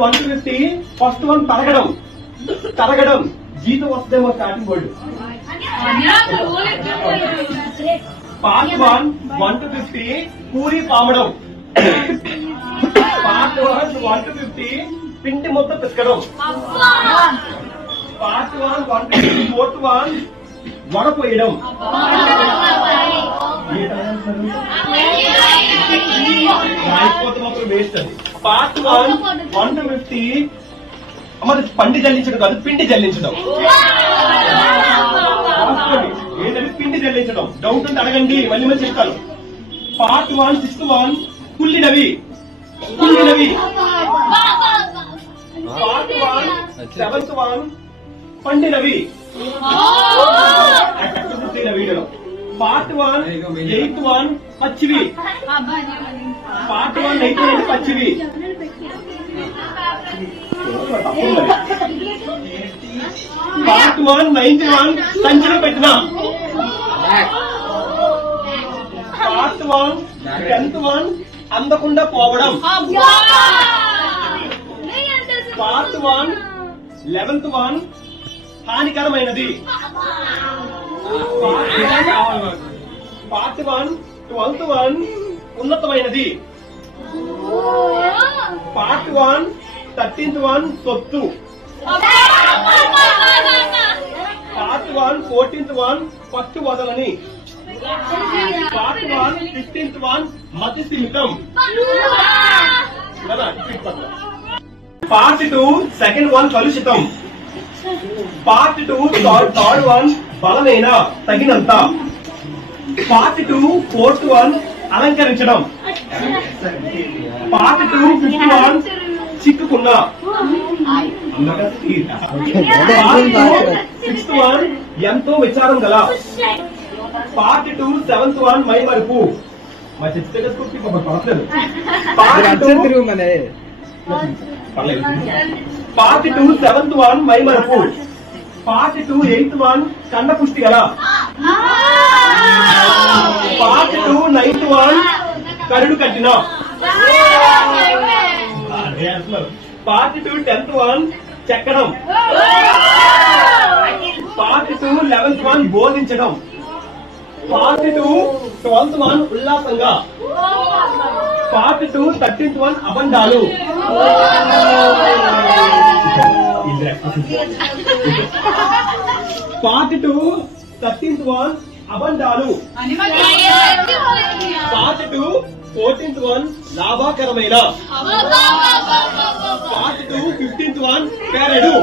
150 first one తరగడం జీతో వస్తుందేమో స్టార్టింగ్ వర్డ్. పార్ట్ 1 1 to 50 పూరి పామడం. పార్ట్ 1 1 to 50 పిండి మొత్తం పిసకడం. పార్ట్ 1 1 to 50 ఫోర్త్ 1 వడపోయడం. రాయిపోతే మాత్రం వేస్ట్ అది. పార్ట్ 1 1 to 50 అమ్మది పండి జల్లించడం కాదు, పిండి జల్లించడం. ఏంటంటే పిండి జల్లించడం. డౌట్ ఉంటే అడగండి, మళ్ళీ మళ్ళీ చెప్తాను. పార్ట్ 1 6th 1 కుళ్ళినవి. పార్ట్ 1 7th 1 పండినవి. వీడియోలో పార్ట్ 1 8th 1 పచ్చివి. పార్ట్ 1 8th 1 పచ్చివి. పార్ట్ 1 9th 1 సంచిలో పెట్టిన. పార్ట్ 1 10th 1 అందకుండా పోవడం. Part 1 11th 1 హానికరమైనది. పార్ట్ 1 12th 1 ఉన్నతమైనది. పార్ట్ 1 13th 1 సొత్తు. పార్ట్ 1 14th 1 పట్టు వదలని. పార్ట్ 1 15th 1 మతి స్థిమితం. పార్ట్ 2 సెకండ్ 1 కలుషితం. పార్ట్ 2 థర్డ్ 1 బలమైన తగినంత. పార్ట్ 2 ఫోర్త్ 1 అలంకరించడం. Part 2 fifth 1 చిక్కుకున్నా. సిక్స్త్ 1 ఎంతో విచారం గల. పార్ట్ 2 7th 1 మై వరకు. పార్ట్ 2 7th 1 మై వరకు. పార్ట్ 2 8th 1 కండ పుష్టి గల. పార్ట్ 2 9th 1 కరుడు కట్టిన. పార్ట్ 2 10th 1 చెక్కడం. పార్ట్ 2 11th 1 బోధించడం. పార్ట్ 2 12th 1 ఉల్లాసంగా. పార్ట్ 2 13th 1 అబంధాలు. పార్ట్ 2 13th 1 అబంధాలు. పార్ట్ 2 14th 1 లాభకరమైన. Part 2 15th 1 పేరెడు.